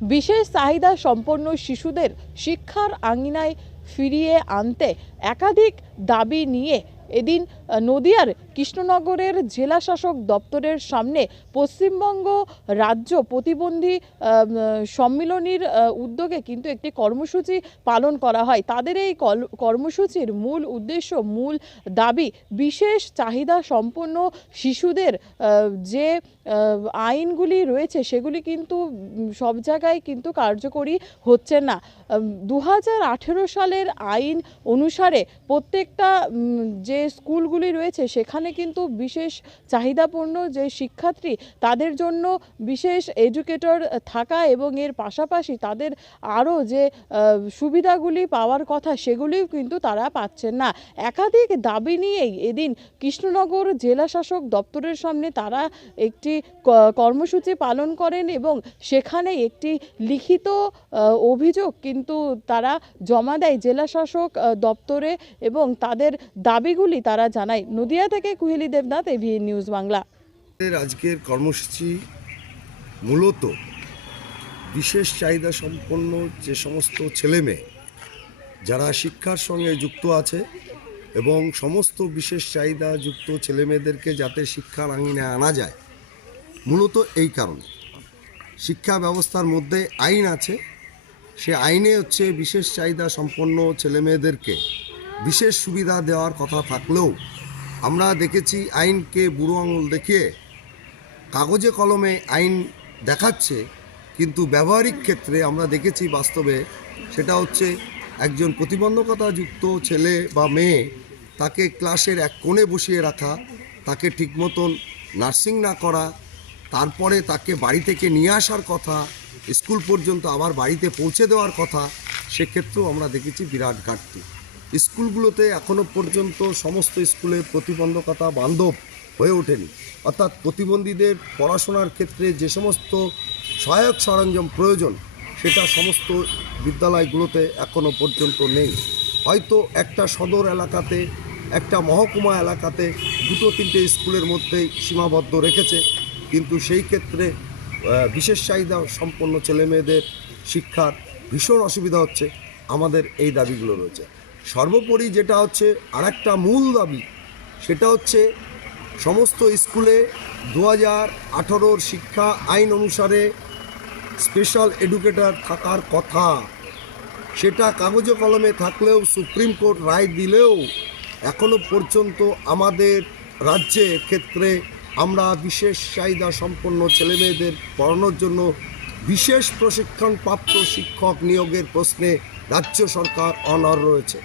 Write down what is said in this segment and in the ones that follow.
বিশেষ চাহিদা সম্পন্ন শিশুদের শিক্ষার আঙিনায় ফিরিয়ে আনতে একাধিক দাবি নিয়ে এদিন নদিয়ার কৃষ্ণনগরের জেলা শাসক দপ্তরের সামনে পশ্চিমবঙ্গ রাজ্য প্রতিবন্ধী সম্মিলনীর উদ্যোগে কিন্তু একটি কর্মসূচি পালন করা হয়। তাদের এই কর্মসূচির মূল উদ্দেশ্য মূল দাবি বিশেষ চাহিদা সম্পন্ন শিশুদের যে আইনগুলি রয়েছে সেগুলি কিন্তু সব জায়গায় কিন্তু কার্যকরী হচ্ছে না। দু হাজার আঠেরো সালের আইন অনুসারে প্রত্যেকটা উম, যে স্কুলগুলি রয়েছে, সেখানে কিন্তু বিশেষ চাহিদাপূর্ণ যে শিক্ষার্থী, তাদের জন্য বিশেষ এডুকেটর থাকা এবং এর পাশাপাশি তাদের আরও যে সুবিধাগুলি পাওয়ার কথা, সেগুলিও কিন্তু তারা পাচ্ছেন না। একাধিক দাবি নিয়েই এদিন কৃষ্ণনগর জেলা শাসক দপ্তরের সামনে তারা একটি কর্মসূচি পালন করেন এবং সেখানে একটি লিখিত অভিযোগ কিন্তু তারা জমা দেয় জেলা শাসক দপ্তরে এবং তাদের দাবিগুলি তারা জানায়, নদিয়া থেকে কুহেলি দেবনাথ এভিএন নিউজ বাংলা। আজকের কর্মসূচি মূলত বিশেষ চাহিদা সম্পন্ন যে সমস্ত ছেলেমেয়ে যারা শিক্ষার সঙ্গে যুক্ত আছে এবং সমস্ত বিশেষ চাহিদা যুক্ত ছেলেমেয়েদেরকে যাতে শিক্ষার আঙিনে আনা যায়, মূলত এই কারণে। শিক্ষা ব্যবস্থার মধ্যে আইন আছে, সে আইনে হচ্ছে বিশেষ চাহিদা সম্পন্ন ছেলেমেয়েদেরকে বিশেষ সুবিধা দেওয়ার কথা থাকলেও আমরা দেখেছি আইনকে বুড়ো আঙুল দেখিয়ে কাগজে কলমে আইন দেখাচ্ছে, কিন্তু ব্যবহারিক ক্ষেত্রে আমরা দেখেছি বাস্তবে সেটা হচ্ছে একজন প্রতিবন্ধকতাযুক্ত ছেলে বা মেয়ে তাকে ক্লাসের এক কোণে বসিয়ে রাখা, তাকে ঠিক মতন নার্সিং না করা, তারপরে তাকে বাড়ি থেকে নিয়ে আসার কথা, স্কুল পর্যন্ত আবার বাড়িতে পৌঁছে দেওয়ার কথা, সেক্ষেত্রেও আমরা দেখেছি বিরাট ঘাটতি। স্কুলগুলোতে এখনও পর্যন্ত সমস্ত স্কুলে প্রতিবন্ধকতা বান্ধব হয়ে ওঠেনি। অর্থাৎ প্রতিবন্ধীদের পড়াশোনার ক্ষেত্রে যে সমস্ত সহায়ক সরঞ্জাম প্রয়োজন, সেটা সমস্ত বিদ্যালয়গুলোতে এখনও পর্যন্ত নেই। হয়তো একটা সদর এলাকাতে, একটা মহকুমা এলাকাতে দুটো তিনটে স্কুলের মধ্যে সীমাবদ্ধ রেখেছে। কিন্তু সেই ক্ষেত্রে বিশেষ চাহিদা সম্পন্ন ছেলেমেয়েদের শিক্ষার ভীষণ অসুবিধা হচ্ছে। আমাদের এই দাবিগুলো রয়েছে। সর্বোপরি যেটা হচ্ছে আরেকটা মূল দাবি, সেটা হচ্ছে সমস্ত স্কুলে দু হাজার আঠারোর শিক্ষা আইন অনুসারে স্পেশাল এডুকেটর থাকার কথা। সেটা কাগজে কলমে থাকলেও সুপ্রিম কোর্ট রায় দিলেও এখনও পর্যন্ত আমাদের রাজ্যে ক্ষেত্রে আমরা বিশেষ চাহিদা সম্পন্ন ছেলেমেয়েদের পড়ানোর জন্য বিশেষ প্রশিক্ষণপ্রাপ্ত শিক্ষক নিয়োগের প্রশ্নে রাজ্য সরকার অনর রয়েছে।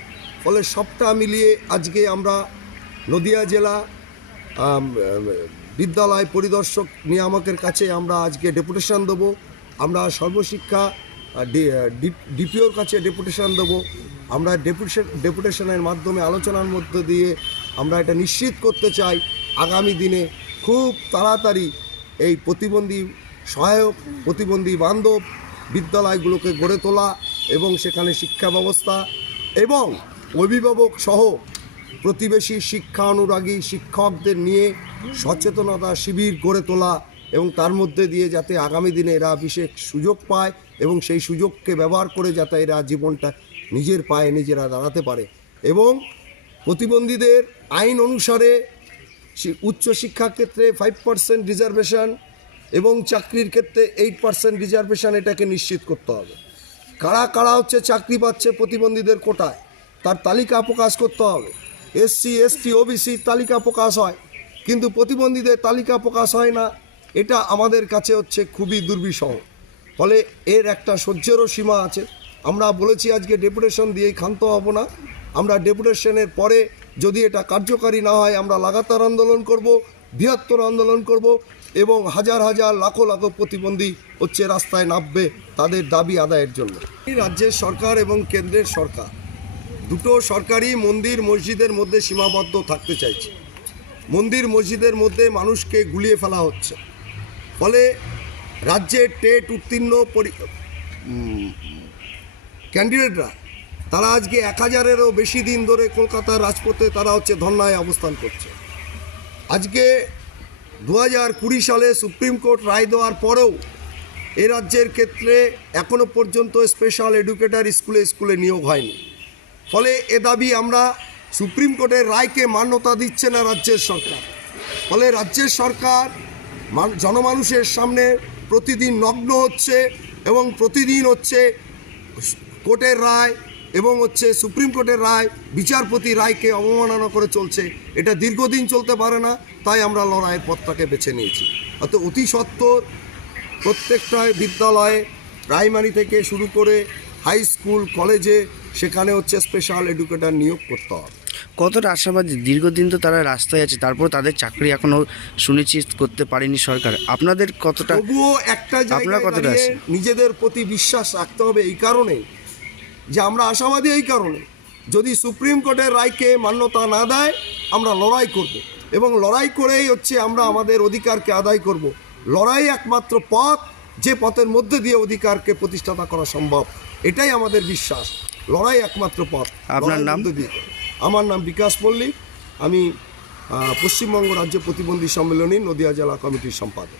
ফলে সবটা মিলিয়ে আজকে আমরা নদিয়া জেলা বিদ্যালয় পরিদর্শক নিয়ামকের কাছে আমরা আজকে ডেপুটেশন দেবো। আমরা সর্বশিক্ষা ডিপিওর কাছে ডেপুটেশন দেবো। আমরা ডেপুটেশন, ডেপুটেশনের মাধ্যমে আলোচনার মধ্য দিয়ে আমরা এটা নিশ্চিত করতে চাই, আগামী দিনে খুব তাড়াতাড়ি এই প্রতিবন্ধী সহায়ক, প্রতিবন্ধী বান্ধব বিদ্যালয়গুলোকে গড়ে তোলা এবং সেখানে শিক্ষা ব্যবস্থা এবং অভিভাবক সহ প্রতিবেশী শিক্ষা অনুরাগী শিক্ষকদের নিয়ে সচেতনতা শিবির গড়ে তোলা এবং তার মধ্যে দিয়ে যাতে আগামী দিনে এরা বিশেষ সুযোগ পায় এবং সেই সুযোগকে ব্যবহার করে যাতে এরা জীবনটা নিজের পায়ে নিজেরা দাঁড়াতে পারে এবং প্রতিবন্ধীদের আইন অনুসারে উচ্চশিক্ষার ক্ষেত্রে ফাইভ পার্সেন্ট রিজার্ভেশন এবং চাকরির ক্ষেত্রে এইট পার্সেন্ট রিজার্ভেশন এটাকে নিশ্চিত করতে হবে। কারা কারা হচ্ছে চাকরি পাচ্ছে প্রতিবন্ধীদের কোটায়? তার তালিকা প্রকাশ করতে হবে। এসসি এসটি ওবিসি তালিকা প্রকাশ হয়। কিন্তু প্রতিবন্ধীদের তালিকা প্রকাশ হয় না। এটা আমাদের কাছে হচ্ছে খুবই দুর্বিষহ। ফলে এর একটা সহ্যেরও সীমা আছে। আমরা বলেছি আজকে ডেপুটেশন দিয়েই ক্ষান্ত হব না। আমরা ডেপুটেশনের পরে যদি এটা কার্যকারী না হয়, আমরা লাগাতার আন্দোলন করব, বৃহত্তর আন্দোলন করব এবং হাজার হাজার, লাখো লাখো প্রতিবন্ধী হচ্ছে রাস্তায় নামবে তাদের দাবি আদায়ের জন্য। এই রাজ্যের সরকার এবং কেন্দ্রের সরকার দুটো সরকারি মন্দির মসজিদের মধ্যে সীমাবদ্ধ থাকতে চাইছে। মন্দির মসজিদের মধ্যে মানুষকে গুলিয়ে ফেলা হচ্ছে। ফলে রাজ্যে টেট উত্তীর্ণ ক্যান্ডিডেটরা, তারা আজকে এক হাজারেরও বেশি দিন ধরে কলকাতার রাজপথে তারা হচ্ছে ধর্নায় অবস্থান করছে। আজকে দু হাজার কুড়ি সালে সুপ্রিম কোর্ট রায় দেওয়ার পরেও এ রাজ্যের ক্ষেত্রে এখনও পর্যন্ত স্পেশাল এডুকেটর স্কুলে স্কুলে নিয়োগ হয়নি। ফলে এ দাবি আমরা সুপ্রিম কোর্টের রায়কে মান্যতা দিচ্ছে না রাজ্যের সরকার। ফলে রাজ্যের সরকার জনমানুষের সামনে প্রতিদিন নগ্ন হচ্ছে এবং প্রতিদিন হচ্ছে কোর্টের রায় এবং হচ্ছে সুপ্রিম কোর্টের রায় বিচারপতি রায়কে অবমাননা করে চলছে। এটা দীর্ঘদিন চলতে পারে না, তাই আমরা লড়াইয়ের পথটাকে বেছে নিয়েছি। অত অতি সত্বর প্রত্যেকটা বিদ্যালয়ে প্রাইমারি থেকে শুরু করে হাই স্কুল, কলেজে সেখানে হচ্ছে স্পেশাল এডুকেটর নিয়োগ করতে হবে। কতটা আশাবাদী দীর্ঘদিন তো তারা রাস্তায় আছে তারপর তাদের চাকরি এখনও সুনিশ্চিত করতে পারেনি সরকার? আপনাদের কতটা তবুও একটা আপনারা কতটা আছেন? নিজেদের প্রতি বিশ্বাস রাখতে হবে এই কারণে যে আমরা আশাবাদী এই কারণে। যদি সুপ্রিম কোর্টের রায়কে মান্যতা না দেয় আমরা লড়াই করব। এবং লড়াই করেই হচ্ছে আমরা আমাদের অধিকারকে আদায় করব। লড়াই একমাত্র পথ যে পথের মধ্যে দিয়ে অধিকারকে প্রতিষ্ঠাতা করা সম্ভব। এটাই আমাদের বিশ্বাস। লড়াই একমাত্র পথ আপনার নাম? দিদি আমার নাম বিকাশ পল্লী। আমি পশ্চিমবঙ্গ রাজ্য প্রতিবন্ধী সম্মেলনী নদিয়া জেলা কমিটির সম্পাদক।